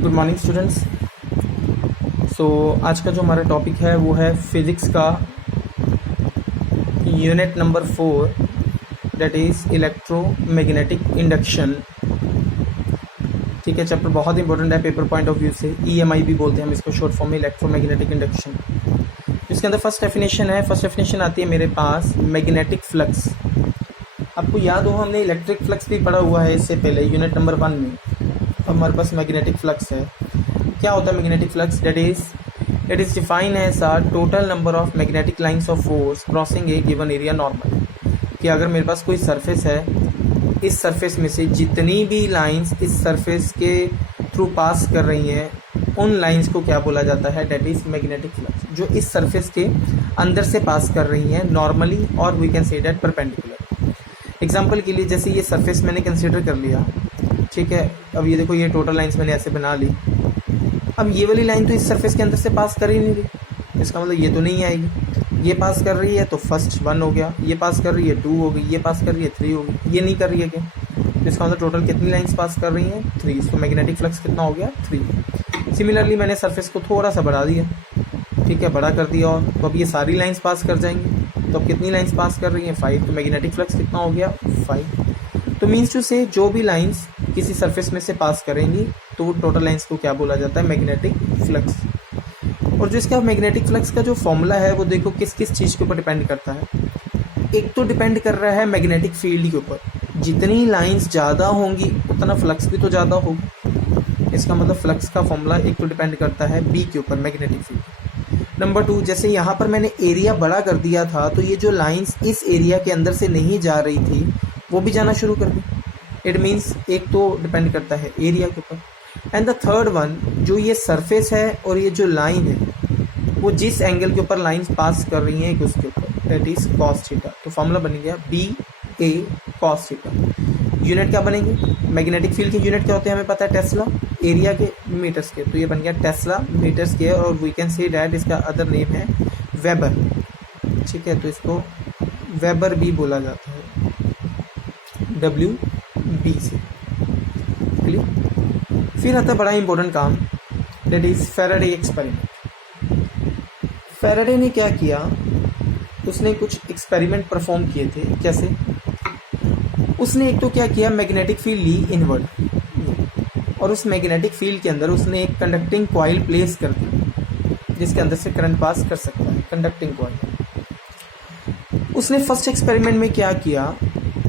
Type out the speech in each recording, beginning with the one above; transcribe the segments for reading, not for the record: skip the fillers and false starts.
Good morning students. सो आज का जो हमारा टॉपिक है वो है फिज़िक्स का unit number 4, that is electromagnetic induction. ठीक है, चैप्टर बहुत इंपॉर्टेंट है पेपर पॉइंट ऑफ व्यू से। EMI भी बोलते हैं हम इसको, शॉर्ट फॉर्म में इलेक्ट्रोमैग्नेटिक इंडक्शन। इसके अंदर फर्स्ट डेफिनेशन है, फर्स्ट डेफिनेशन आती है मेरे पास मैग्नेटिक फ्लक्स। आपको याद हो हमने इलेक्ट्रिक फ्लक्स भी पढ़ा हुआ है इससे पहले यूनिट नंबर 1 में। अब हमारे पास मैग्नेटिक फ्लक्स है। क्या होता है magnetic flux? That is it is defined as a total number of magnetic lines of force crossing a given area normal. कि अगर मेरे पास कोई सरफेस है, इस सरफेस में से जितनी भी लाइंस इस सरफेस के थ्रू पास कर रही हैं, उन लाइंस को क्या बोला जाता है? That is magnetic flux. जो इस सरफेस के अंदर से पास कर रही हैं नॉर्मली, और we can say that perpendicular. Example के लिए जैसे ये सरफेस मैंने कंसिडर कर लिया, ठीक है। अब ये देखो, ये टोटल लाइंस मैंने ऐसे बना ली। अब ये वाली लाइन तो इस सरफेस के अंदर से पास कर ही नहीं रही, इसका मतलब ये तो नहीं आएगी। ये पास कर रही है तो फर्स्ट 1 हो गया, ये पास कर रही है 2 हो गई, ये पास कर रही है 3 हो गई, ये नहीं कर रही है क्या? तो इसका मतलब टोटल कितनी लाइंस पास कर रही हैं? 3। इसको मैग्नेटिक फ्लक्स कितना हो गया? 3। सिमिलरली मैंने सरफेस को थोड़ा सा बढ़ा दिया, ठीक है, बड़ा कर दिया, और तो अब ये सारी लाइंस पास कर जाएंगी। तो अब कितनी लाइंस पास कर रही हैं? 5। तो मैग्नेटिक फ्लक्स कितना हो गया? 5। तो मीन्स टू से जो भी लाइंस किसी सरफेस में से पास करेंगी तो वो टोटल लाइंस को क्या बोला जाता है? Magnetic flux. और जो इसका मैग्नेटिक फ्लक्स का जो फॉर्मूला है वो देखो किस किस चीज़ के ऊपर डिपेंड करता है। एक तो डिपेंड कर रहा है मैग्नेटिक फील्ड के ऊपर। जितनी लाइंस ज़्यादा होंगी उतना फ्लक्स भी तो ज़्यादा होगा। इसका मतलब फ्लक्स का फॉर्मूला एक तो डिपेंड करता है बी के ऊपर, मैग्नेटिक फील्ड। नंबर 2, जैसे यहाँ पर मैंने एरिया बड़ा कर दिया था, तो ये जो लाइंस इस एरिया के अंदर से नहीं जा रही थी वो भी जाना शुरू कर दी। इट मीन्स एक तो डिपेंड करता है एरिया के ऊपर। एंड द थर्ड वन, जो ये सरफेस है और ये जो लाइन है वो जिस एंगल के ऊपर लाइंस पास कर रही हैं एक उसके ऊपर, दैट इज कॉस थीटा। तो फॉर्मूला बन गया BA कॉस थीटा। यूनिट क्या बनेंगे? मैग्नेटिक फील्ड के यूनिट क्या होते हैं हमें पता है, टेस्ला। एरिया के मीटर्स के, तो ये बन गया टेस्ला मीटर्स के, और वी कैन से डैट इसका अदर नेम है वेबर। ठीक है, तो इसको वेबर भी बोला जाता है, WB से। क्लियर? फिर आता है बड़ा इंपॉर्टेंट काम, that is Faraday experiment. Faraday ने क्या किया? उसने कुछ एक्सपेरिमेंट परफॉर्म किए थे। कैसे? उसने एक तो क्या किया, मैग्नेटिक फील्ड ली इनवर्ड, और उस मैग्नेटिक फील्ड के अंदर उसने एक कंडक्टिंग कॉइल प्लेस कर दी जिसके अंदर से करंट पास कर सकता है, कंडक्टिंग कॉइल। उसने फर्स्ट एक्सपेरिमेंट में क्या किया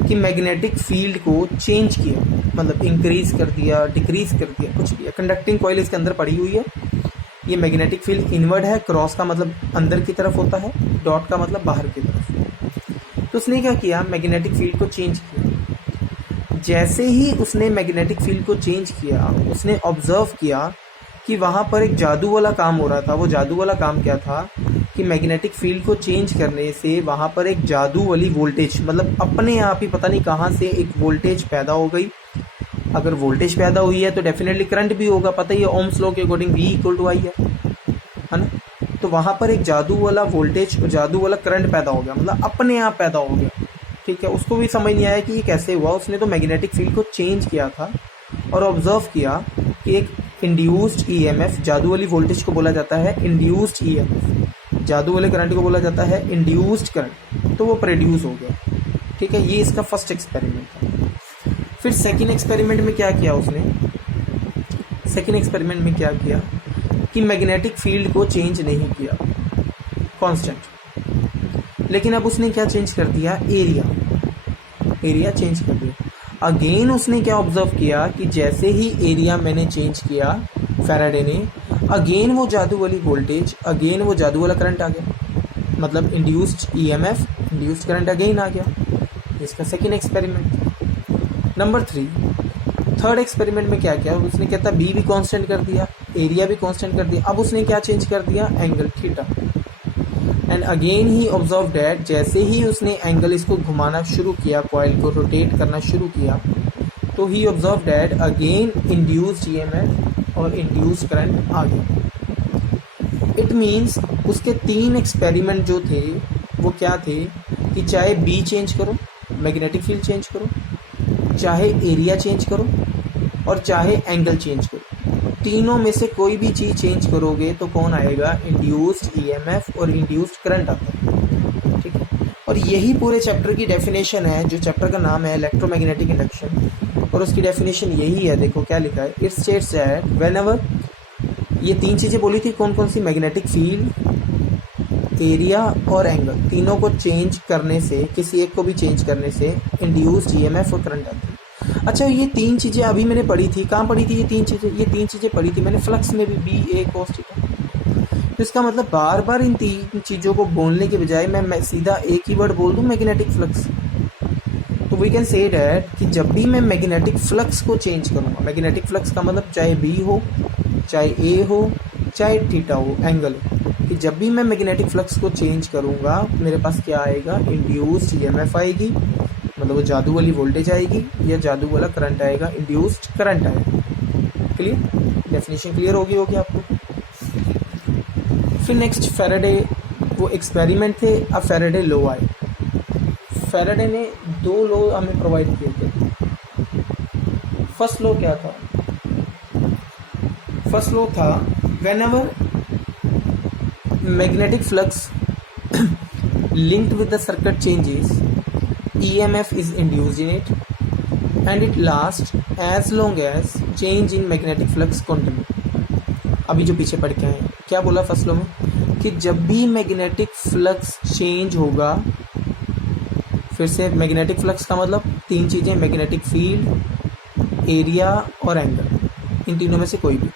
कि मैग्नेटिक फील्ड को चेंज किया, मतलब इंक्रीज कर दिया, डिक्रीज कर दिया, कुछ भी। कंडक्टिंग कॉइल इसके अंदर पड़ी हुई है। ये मैग्नेटिक फील्ड इनवर्ड है, क्रॉस का मतलब अंदर की तरफ होता है, डॉट का मतलब बाहर की तरफ। तो उसने क्या किया, मैग्नेटिक फील्ड को चेंज किया। जैसे ही उसने मैग्नेटिक फील्ड को चेंज किया, उसने ऑब्जर्व किया कि वहाँ पर एक जादू वाला काम हो रहा था। वो जादू वाला काम क्या था कि मैग्नेटिक फील्ड को चेंज करने से वहाँ पर एक जादू वाली वोल्टेज, मतलब अपने आप ही पता नहीं कहाँ से एक वोल्टेज पैदा हो गई। अगर वोल्टेज पैदा हुई है तो डेफिनेटली करंट भी होगा, पता ही है ओम्स लॉ के अकॉर्डिंग V = I है ना। तो वहाँ पर एक जादू वाला वोल्टेज, जादू वाला करंट पैदा हो गया, मतलब अपने आप पैदा हो गया। ठीक है, उसको भी समझ नहीं आया कि ये कैसे हुआ। उसने तो मैग्नेटिक फील्ड को चेंज किया था और ऑब्जर्व किया कि एक इंड्यूस्ड EMF, जादू वाली वोल्टेज को बोला जाता है इंड्यूस्ड EMF, जादू वाले करंट को बोला जाता है इंड्यूस्ड करंट, तो वो प्रोड्यूस हो गया। ठीक है, ये इसका फर्स्ट एक्सपेरिमेंट था। फिर सेकेंड एक्सपेरिमेंट में क्या किया उसने? सेकेंड एक्सपेरिमेंट में क्या किया कि मैग्नेटिक फील्ड को चेंज नहीं किया, कांस्टेंट। लेकिन अब उसने क्या चेंज कर दिया? एरिया चेंज कर दिया। अगेन उसने क्या ऑब्जर्व किया कि जैसे ही एरिया मैंने चेंज किया फैराडे ने, अगेन वो जादू वाली वोल्टेज, अगेन वो जादू वाला करंट आ गया, मतलब induced EMF, induced current again आ गया। इसका second experiment. Number 3, third experiment में क्या किया? उसने कहता B भी कांस्टेंट कर दिया, एरिया भी कांस्टेंट कर दिया। अब उसने क्या चेंज कर दिया? Angle theta. And again he observe that जैसे ही उसने एंगल इसको घुमाना शुरू किया, कॉइल को रोटेट करना शुरू किया, तो ही observe that again induced EMF और इंड्यूस्ड करंट आ गया। इट मीन्स उसके 3 एक्सपेरिमेंट जो थे वो क्या थे कि चाहे B चेंज करो, मैग्नेटिक फील्ड चेंज करो, चाहे एरिया चेंज करो, और चाहे एंगल चेंज करो, तीनों में से कोई भी चीज़ चेंज करोगे तो कौन आएगा, इंड्यूस्ड ईएमएफ और इंड्यूस्ड करंट आता है, ठीक है। और यही पूरे चैप्टर की डेफिनेशन है, जो चैप्टर का नाम है इलेक्ट्रोमैग्नेटिक इंडक्शन, और उसकी डेफिनेशन यही है। देखो क्या लिखा है, इट स्टेट्स दैट व्हेनेवर, ये तीन चीज़ें बोली थी कौन कौन सी, मैग्नेटिक फील्ड, एरिया और एंगल, तीनों को चेंज करने से, किसी एक को भी चेंज करने से इंड्यूस्ड ईएमएफ और करंट आता है। अच्छा, ये तीन चीज़ें अभी मैंने पढ़ी थी, कहाँ पढ़ी थी ये तीन चीज़ें पढ़ी थी मैंने फ्लक्स में भी, बी ए कोस थीटा। तो इसका मतलब बार बार इन तीन चीज़ों को बोलने के बजाय मैं सीधा एक ही वर्ड बोल दूँ, मैग्नेटिक फ्लक्स। तो वी कैन से डैट कि जब भी मैं मैग्नेटिक फ्लक्स को चेंज करूँगा, मैग्नेटिक फ्लक्स का मतलब चाहे बी हो, चाहे ए हो, चाहे थीटा हो, एंगल, कि जब भी मैं मैग्नेटिक फ्लक्स को चेंज करूँगा मेरे पास क्या आएगा, इंड्यूस्ड ईएमएफ आएगी, मतलब वो जादू वाली वोल्टेज आएगी, या जादू वाला करंट आएगा, इंड्यूस्ड करंट आएगा। क्लियर, डेफिनेशन क्लियर होगी आपको। फिर नेक्स्ट फैराडे, वो एक्सपेरिमेंट थे, अब फैराडे लॉ आए। फैराडे ने दो लॉ हमें प्रोवाइड किए थे। फर्स्ट लॉ क्या था, फर्स्ट लॉ था whenever magnetic flux linked with the circuit changes, EMF is induced in it and it lasts as long as change in magnetic flux continue। अभी जो पीछे पढ़ के आए क्या बोला फसलों में, कि जब भी मैग्नेटिक फ्लक्स चेंज होगा, फिर से मैग्नेटिक फ्लक्स का मतलब तीन चीज़ें, मैग्नेटिक फील्ड, एरिया और एंगल, इन तीनों में से कोई भी,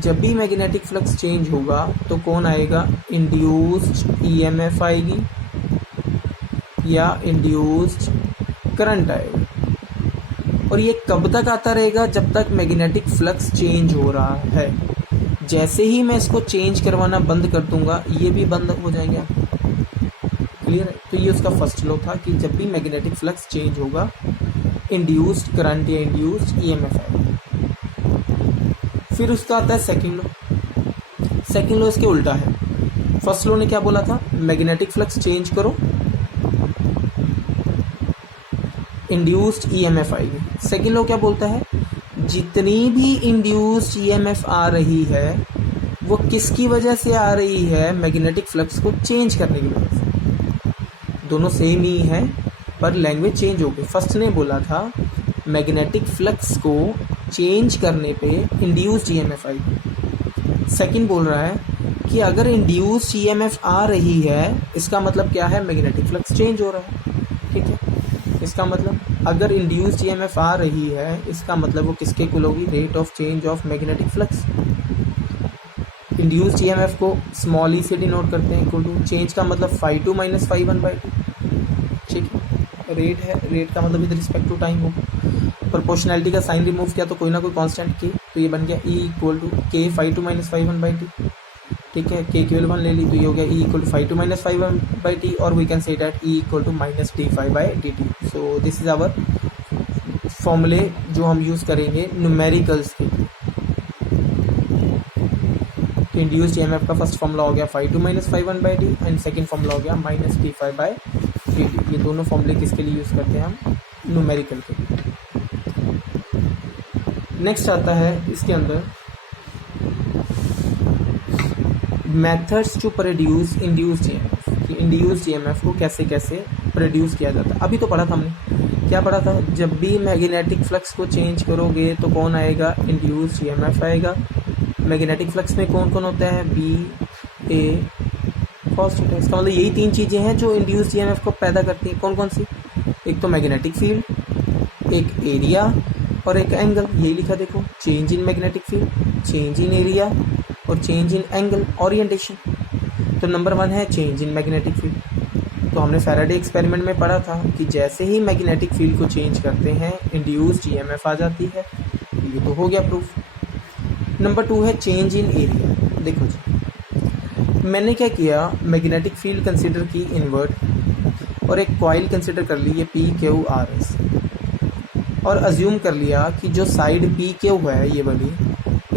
जब भी मैग्नेटिक फ्लक्स चेंज होगा तो कौन आएगा, इंड्यूस्ड ईएमएफ आएगी या इंड्यूस्ड करंट आएगा। और ये कब तक आता रहेगा, जब तक मैग्नेटिक फ्लक्स चेंज हो रहा है। जैसे ही मैं इसको चेंज करवाना बंद कर दूंगा, ये भी बंद हो जाएंगे। क्लियर है। तो ये उसका फर्स्ट लॉ था कि जब भी मैग्नेटिक फ्लक्स चेंज होगा, इंड्यूस्ड करंट या इंड्यूस्ड ईएमएफ आएगा। फिर उसका आता है सेकंड लॉ। सेकंड लॉ इसके उल्टा है। फर्स्ट लॉ ने क्या बोला था, मैग्नेटिक फ्लक्स चेंज करो, इंड्यूस्ड ईएमएफ आएगी। सेकंड लॉ क्या बोलता है, जितनी भी इंड्यूस्ड ईएमएफ आ रही है वो किसकी वजह से आ रही है, मैग्नेटिक फ्लक्स को चेंज करने की वजह से। दोनों सेम ही है पर लैंग्वेज चेंज हो गई। फर्स्ट ने बोला था मैग्नेटिक फ्लक्स को चेंज करने पे इंड्यूस्ड ईएमएफ आएगी। सेकंड बोल रहा है कि अगर इंड्यूस्ड ईएमएफ आ रही है, इसका मतलब क्या है, मैग्नेटिक फ्लक्स चेंज हो रहा है। ठीक है, इसका मतलब अगर इंड्यूस्ड ईएमएफ आ रही है, इसका मतलब वो किसके इक्वल होगी, rate of change of magnetic flux. Induced EMF को स्मॉल ई से डिनोट करते हैं, इक्वल टू चेंज का मतलब φ2 - φ1/2। ठीक है, रेट है, रेट का मतलब विद रिस्पेक्ट टू टाइम होगा। प्रोपोर्शनैलिटी का साइन रिमूव किया तो कोई ना कोई कांस्टेंट के, तो ये बन गया E इक्वल टू के φ2 - φ1/t। ठीक है, के केवल 1 ले ली तो ये हो गया E इक्वल टू φ2 - φ1/t, और we can say that E equal to -dφ/dt। So this is our फॉर्मूले जो हम यूज़ करेंगे न्यूमेरिकल्स के लिए। तो इंड्यूस्ड ईएमएफ का फर्स्ट फॉर्मूला हो गया φ2 - φ1/t एंड सेकंड फॉर्मूला हो गया -dφ/dt। ये दोनों फॉर्मूले किसके लिए यूज़ करते हैं हम, न्यूमेरिकल के लिए। नेक्स्ट आता है इसके अंदर methods to produce induced EMF, कि इंड्यूस्ड ईएमएफ को कैसे कैसे प्रोड्यूस किया जाता है। अभी तो पढ़ा था हमने, क्या पढ़ा था, जब भी मैग्नेटिक फ्लक्स को चेंज करोगे तो कौन आएगा, इंड्यूस्ड ईएमएफ आएगा। मैग्नेटिक फ्लक्स में कौन कौन होता है, बी ए कॉस थीटा। इसका मतलब यही तीन चीज़ें हैं जो इंड्यूस्ड ईएमएफ को पैदा करती हैं। कौन कौन सी, एक तो मैग्नेटिक फील्ड, एक एरिया और एक एंगल। यही लिखा देखो, change in magnetic field, change in area और चेंज इन एंगल ओरिएंटेशन। तो नंबर 1 है चेंज इन मैग्नेटिक फील्ड। तो हमने फैराडे एक्सपेरिमेंट में पढ़ा था कि जैसे ही मैग्नेटिक फील्ड को चेंज करते हैं इंड्यूस्ड ईएमएफ आ जाती है। ये तो हो गया प्रूफ। नंबर 2 है चेंज इन एरिया। देखो जी, मैंने क्या किया, मैग्नेटिक फील्ड कंसिडर की इनवर्ट और एक कॉइल कंसिडर कर ली, ये PQRS, और अज्यूम कर लिया कि जो साइड PQ है ये वाली,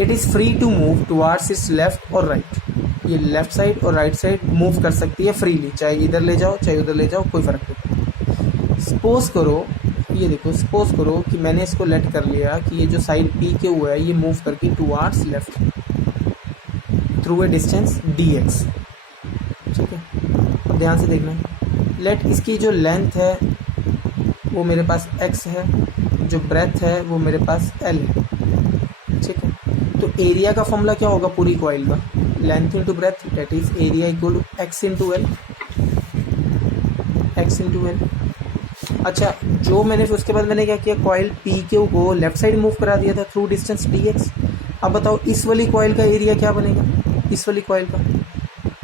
it is free to move towards its left और राइट। ये लेफ्ट साइड और राइट साइड मूव कर सकती है फ्रीली, चाहे इधर ले जाओ चाहे उधर ले जाओ, कोई फर्क नहीं। सपोज करो ये देखो, सपोज करो कि मैंने इसको लेट कर लिया कि ये जो साइड पी के हुआ है ये मूव करके towards left through a distance dx। ठीक है, अब ध्यान से देखना, लेट इसकी जो लेंथ है वो मेरे पास x है, जो ब्रेथ है वो मेरे पास l है। ठीक है, तो एरिया का फॉर्मूला क्या होगा पूरी कॉइल का, length into breadth, that is area equal to x into L, x into L. अच्छा, जो मैंने उसके बाद मैंने क्या किया, कॉइल पी क्यू को लेफ्ट साइड मूव करा दिया था थ्रू डिस्टेंस dx। अब बताओ इस वाली कॉइल का एरिया क्या बनेगा, इस वाली कॉइल का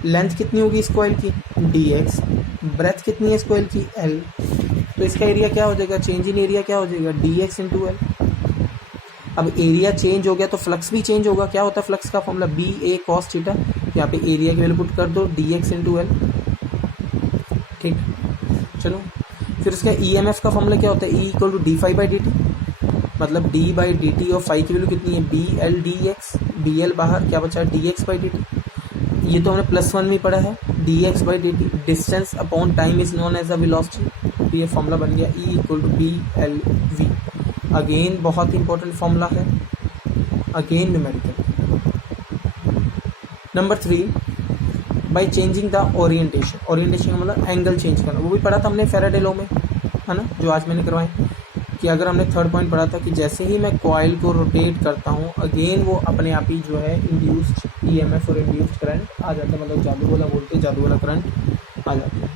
लेंथ कितनी होगी इस कॉइल की dx, ब्रेथ कितनी है इस कॉइल की l, तो इसका एरिया क्या हो जाएगा, चेंज इन एरिया क्या हो जाएगा dx इंटू एल। अब एरिया चेंज हो गया तो फ्लक्स भी चेंज होगा, क्या होता है फ्लक्स का फॉर्मूला बी ए कॉस थीटा, यहाँ पे एरिया की वैल्यू पुट कर दो dx इंटू एल। ठीक, चलो फिर उसका EMF का फॉर्मूला क्या होता है, E equal to d phi by d t, मतलब d बाई डी टी और फाई की वैल्यू कितनी है b l d x, b l बाहर क्या बचा d x by d t, ये तो हमने +1 में पढ़ा है, d x by d t distance upon time is known as a velocity, तो ये फॉर्मूला बन गया E equal to b l v. Again बहुत इंपॉर्टेंट फॉर्मूला है, again numerical. Number 3, by changing the orientation, orientation का मतलब angle change करना, वो भी पढ़ा था हमने फैराडे लॉ में, है ना, जो आज मैंने करवाए, कि अगर हमने थर्ड पॉइंट पढ़ा था कि जैसे ही मैं कॉइल को रोटेट करता हूँ अगेन वो अपने आप ही जो है इंड्यूस्ड EMF और इंड्यूस्ड करंट आ जाता है, मतलब जादू वाला वोल्टेज जादू वाला करंट आ जाता है।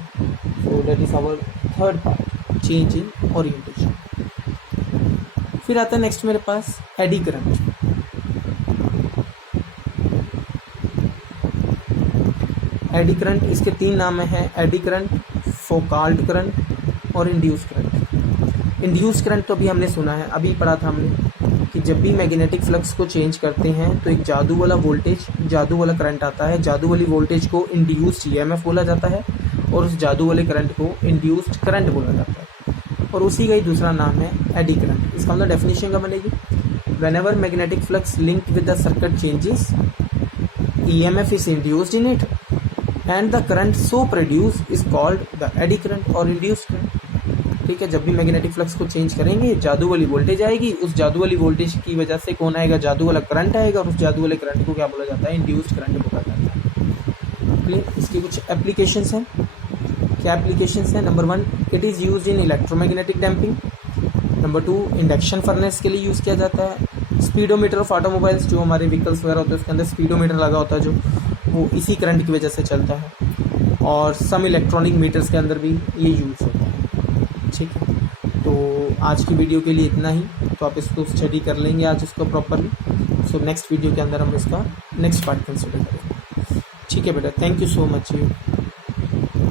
So that is our third part, change in orientation. फिर आता है नेक्स्ट मेरे पास एडी करंट। एडी करंट, इसके 3 नाम हैं, एडी करंट, फोकाल्ट करंट और इंड्यूस्ड करंट। इंड्यूस्ड करंट तो अभी हमने सुना है, अभी पढ़ा था हमने कि जब भी मैग्नेटिक फ्लक्स को चेंज करते हैं तो एक जादू वाला वोल्टेज, जादू वाला करंट आता है, जादू वाली वोल्टेज को इंड्यूस्ड EMF बोला जाता है और उस जादू वाले करंट को इंड्यूस्ड करंट बोला जाता है, और उसी का ही दूसरा नाम है एडी करंट। इसका मतलब डेफिनेशन का बनेगी, whenever magnetic flux linked with the circuit changes EMF is induced in it and the current so produced is called the eddy current or induced current। ठीक है, जब भी मैग्नेटिक फ्लक्स को change करेंगे जादू वाली वोल्टेज आएगी, उस जादू वाली वोल्टेज की वजह से कौन आएगा, जादू वाला करंट आएगा, और उस जादू वाले करंट को क्या बोला जाता है, इंड्यूस्ड करंट बोला जाता है। क्लियर, इसकी कुछ एप्लीकेशंस हैं, क्या एप्लीकेशंस हैं, number 1, it is used in electromagnetic damping. Number 2, induction furnace के लिए यूज़ किया जाता है। स्पीडोमीटर ऑफ ऑटोमोबाइल्स, जो हमारे व्हीकल्स वगैरह होते हैं उसके अंदर स्पीडोमीटर लगा होता है जो, वो इसी करंट की वजह से चलता है। और सम इलेक्ट्रॉनिक मीटर्स के अंदर भी ये यूज़ होता है। ठीक है, तो आज की वीडियो के लिए इतना ही, तो आप इसको स्टडी कर लेंगे आज इसको प्रॉपरली। सो नेक्स्ट वीडियो के अंदर हम इसका नेक्स्ट पार्ट कंसिडर करेंगे। ठीक है बेटा, thank you so much you.